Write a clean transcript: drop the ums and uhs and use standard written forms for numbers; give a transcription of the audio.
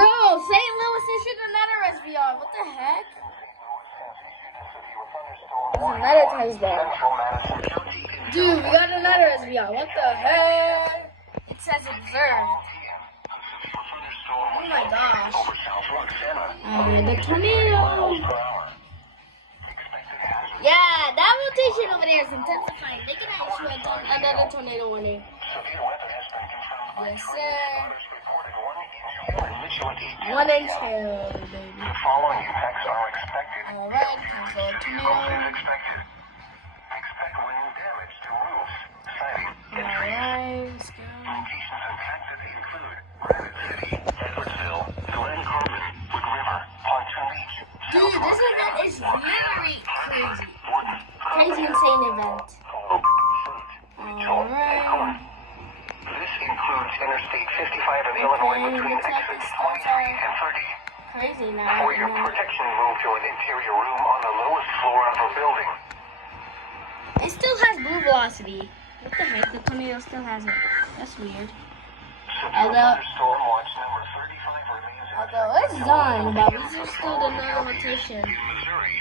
Bro, St. Louis issued another SVR. What the heck? There's another touchdown. Dude, we got another SVR. What the heck? It says observed. Oh my gosh. The tornado. Yeah, that rotation over there is intensifying. They can actually issue another tornado warning. Yes, sir. 1 inch hail, baby. The following impacts are expected. Alright, cancel a tornado. Expect wind damage to roofs, siding, and trees. Alright, let's go. Locations impacted include Rapid City, Edwardsville, Glen Carmen, Wood River, Pontoon Beach. Dude, this event is very crazy. Crazy, insane event. Alright. This includes Interstate 55 in Illinois between exits 23 and 30. Crazy now. For your protection, move to an interior room on the lowest floor of a building. It still has blue velocity. What the heck? The tornado still has it. That's weird. Thunderstorm watch number 35 remains Although it's done, but we just still did no rotation. in Missouri.